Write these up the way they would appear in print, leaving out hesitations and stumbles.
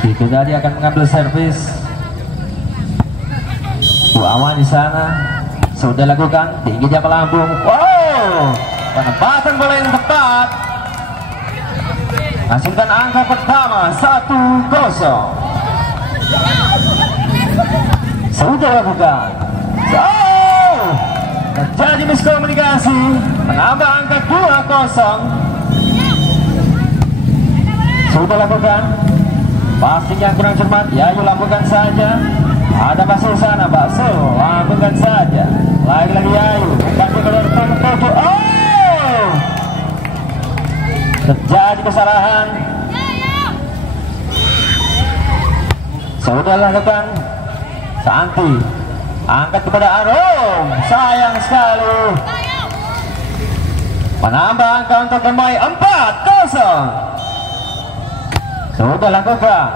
Itu tadi akan mengambil servis. Bu Awan di sana sudah lakukan tinggi dia melambung. Wow, penempatan bola yang tepat hasilkan angka pertama 1-0. Sudah lakukan. Terjadi miskomunikasi, menambah angka 2-0. Sudah lakukan. Pastinya kurang cermat. Ya, yuk lakukan saja. Ada bakso sana, bakso, lakukan saja. Lagi-lagi Ayu. Terjadi kesalahan. Sudah lakukan. Santi angkat kepada Arum. Sayang sekali. Menambah angka untuk pemain 4-0. Sudah lakukan.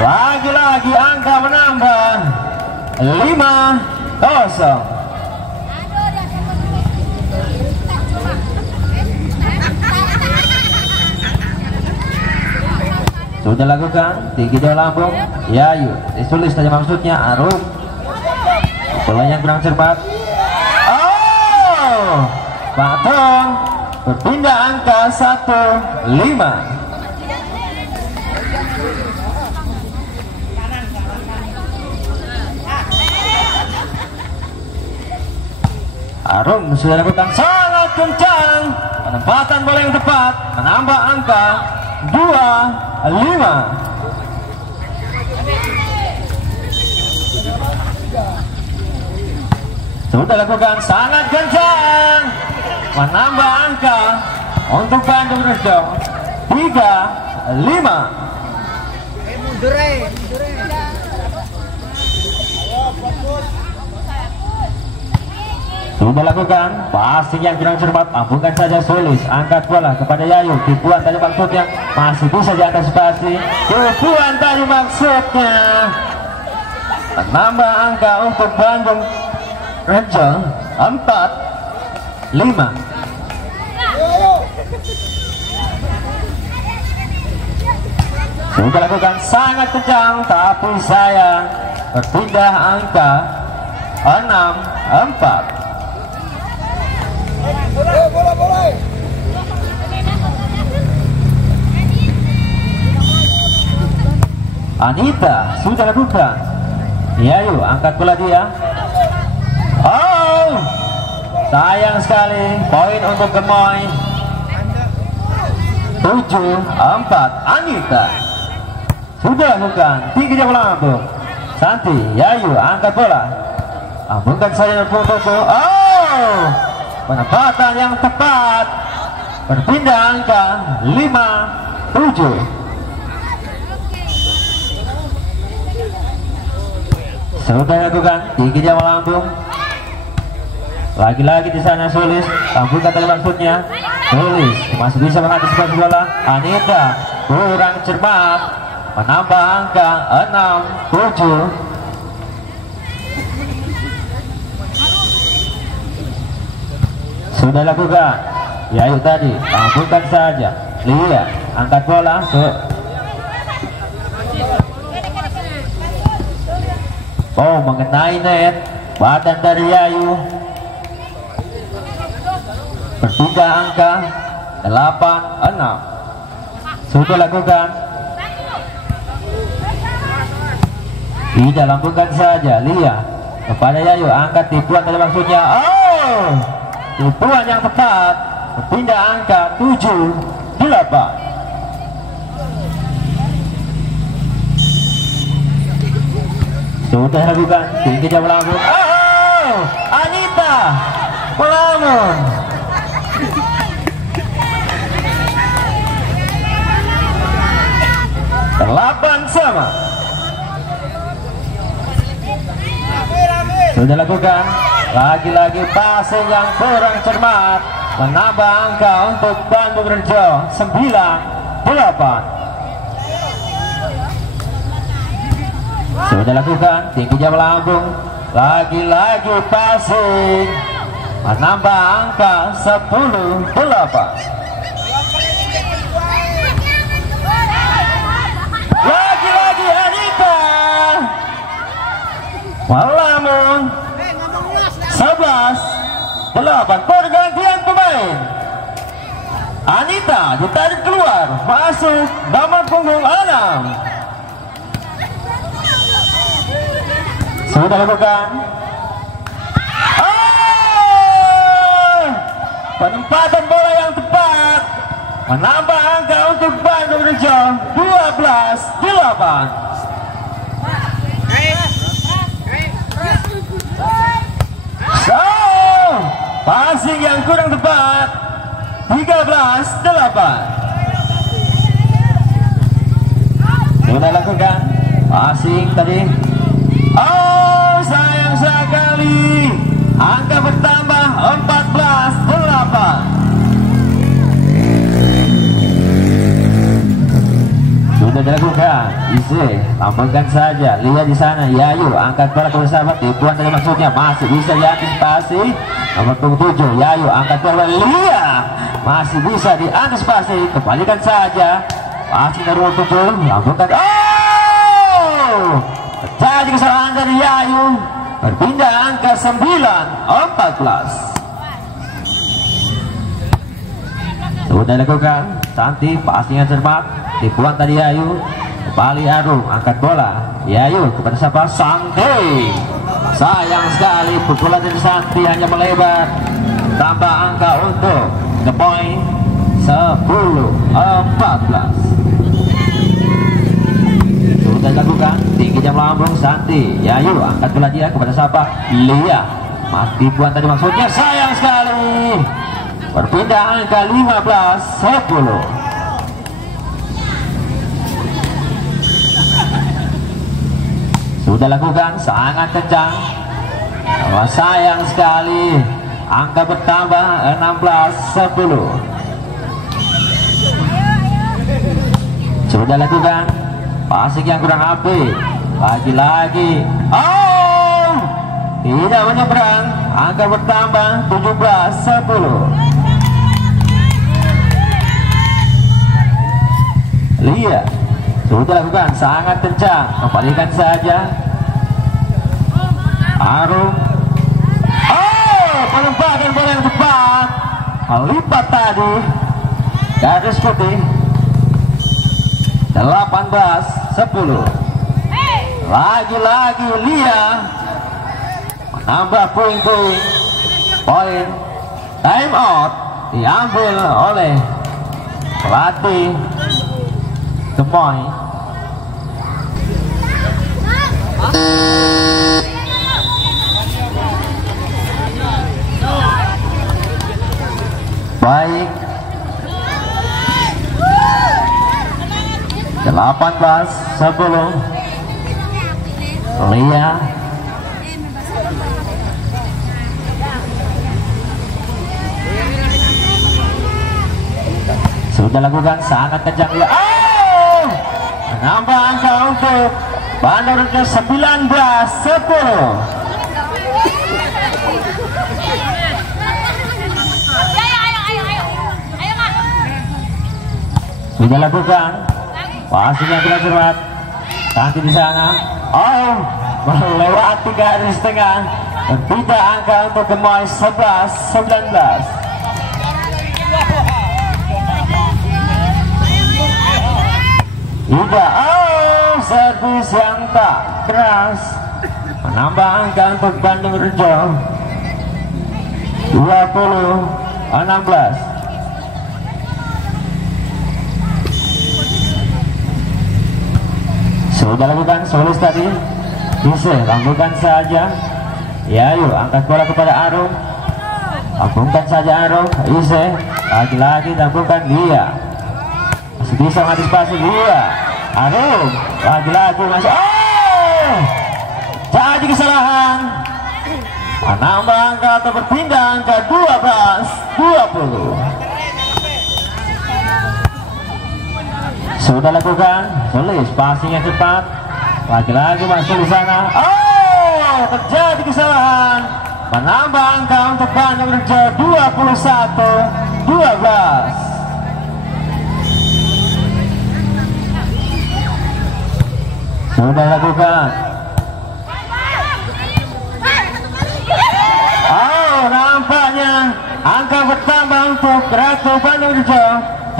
Lagi-lagi angka menambah 5-0. Sudah lakukan tinggi jauh lambung. Ya, yuk ditulis saja maksudnya. Arum bola yang kurang cepat. Patong berpindah angka 1-5. Arum sudah lakukan sangat kencang. Penempatan bola yang tepat menambah angka 2-5. Sudah lakukan sangat kencang, menambah angka untuk Bandung Rejo 3-5. Sudah lakukan passing yang kurang cermat, ampunkan saja Sulis, angkat bola kepada Yayu. Tipuan tadi maksudnya masih bisa diantisipasi. Tipuan tadi maksudnya menambah angka untuk Bandung Rejo 4-5. Sudah lakukan sangat kencang, tapi sayang berpindah angka 6-4. Anita sudah lakukan. Ya, yuk angkat bola dia. Sayang sekali, poin untuk Gemoy 7-4. Anita sudah lakukan tinggi jauh lambung. Santi, Yayu angkat bola, ambungkan saja untuk penempatan yang tepat, berpindah angka 5-7. Sudah lakukan tinggi jauh lambung. Lagi-lagi di sana Sulis, ambungkan tadi maksudnya. Sulis masih bisa mengantisipasi bola. Anita kurang cermat, menambah angka 6-7. Sudah lakukan. Ya, yuk tadi ambungkan saja. Lihat angkat bola mengenai net. Badan dari Yayu berpindah angka 8-6. Sudah lakukan. Tidak, lakukan saja. Lihat kepada Yayu, angkat tipuan tadi maksudnya. Tipuan yang tepat, berpindah angka 7-8. Sudah lakukan tinggi jauh lambung. Anita melamun. Delapan sama. Sudah lakukan. Lagi-lagi passing yang kurang cermat, menambah angka untuk Bandung Rejo 9-8. Sudah lakukan tinggi jauh lambung. Lagi-lagi passing, menambah angka 10-8. 8. Pergantian pemain. Anita ditarik keluar, masuk nomor punggung 6. Sudah lakukan. Penempatan bola yang tepat menambah angka untuk Bandung Rejo 12-8. Passing yang kurang tepat 13-8. Sudah lakukan passing tadi. Sayang sekali, angka bertambah 14-8. Sudah dilakukan, Ise tampilkan saja. Lihat di sana, Yayu angkat bola ke sahabat, tipuan dari maksudnya masih bisa diantisipasi. Nomor 7 Yayu angkat bola, lihat masih bisa diantisipasi. Kembalikan saja, masih dari nomor 7 lakukan. Terjadi kesalahan dari Yayu, berpindah angka 9-14. Sudah dilakukan, Santi passing yang cermat, tipuan tadi Yayu, kembali Arum angkat bola, Yayu kepada siapa? Santi. Sayang sekali pukulan dari Santi hanya melebar, tambah angka untuk the point 10-14. Sudah dilakukan, tingginya melambung Santi, Yayu angkat bola dia kepada siapa? Lia. Tipuan tadi maksudnya, sayang sekali, berpindah angka 15-10. Sudah lakukan, sangat kencang. Sayang sekali, angka bertambah 16-10. Sudah lakukan, passing yang kurang apik. Lagi-lagi, tidak menyeberang, angka bertambah 17-10. Lihat, sudah lakukan, sangat kencang, kembalikan saja. Arum, penempatan bola yang tepat, melipat tadi, garis putih. 18-10. Lagi-lagi Lia menambah puing-puing. Poin time out diambil oleh pelatih Gemoy. Baik, 18-10. Lia sudah lakukan, sangat kencang Lia. Menambah angka untuk Bandung Rejo 19-10. Sudah lakukan, passing yang kurang cermat. Nanti di sana, melewati garis tengah, berpindah angka untuk Gemoy 11-19. Juga servis yang tak keras, menambah angka untuk Bandung Rejo 20-16. Sudah lakukan, Solis tadi bisa lakukan saja. Yayu angkat bola kepada Arum, lakukan saja Arum. Ise lagi-lagi lakukan Lia, masih bisa mengantisipasi Lia. Arum lagi-lagi masih, jadi kesalahan, menambah angka atau berpindah angka 12-20. Sudah lakukan, Solis passing yang cepat, lagi-lagi masuk di sana. Terjadi kesalahan, menambah angka untuk Bandung Rejo 21-12. Sudah lakukan. Nampaknya untuk Ratu Bandung Rejo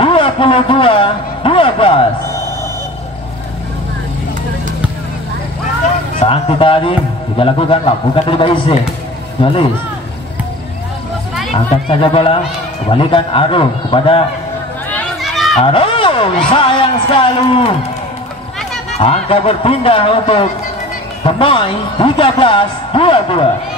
22-12. Santi tadi juga lakukan bukan dari Baise Jolis, angkat saja bola, kembalikan Arung kepada Arung, sayang sekali. Angka berpindah untuk Gemoy 13-22.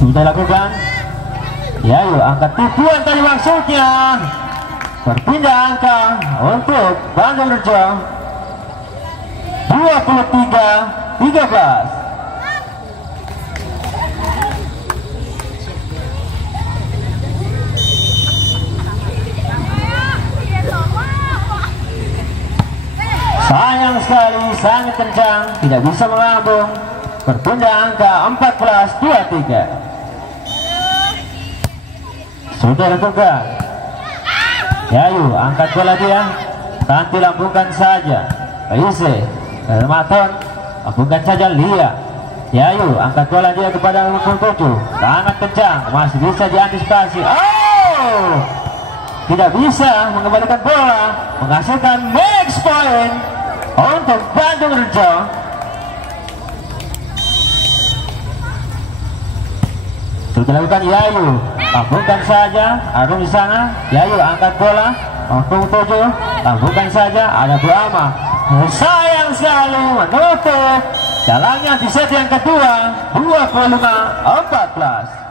Sudah lakukan. Ya yuk, angkat tipuan tadi maksudnya. Berpindah angka untuk Bandung Rejo 23-13. Sayang sekali, sangat kencang, tidak bisa melambung. Berpindah angka 14-23. Sudah lakukan. Yayu angkat bola dia, Santi lambungkan saja. Baise Hermaton lambungkan saja Lia. Yayu angkat bola dia kepada nomor 7, sangat kencang, masih bisa diantisipasi. Oh, tidak bisa mengembalikan bola, menghasilkan match point untuk Bandung Rejo. Sudah lakukan Yayu, lambungkan saja, Arung di sana. Yayu angkat bola, nomor 7, lambungkan saja, ada Buama. Sayang sekali menutup jalannya di set yang kedua 25-14.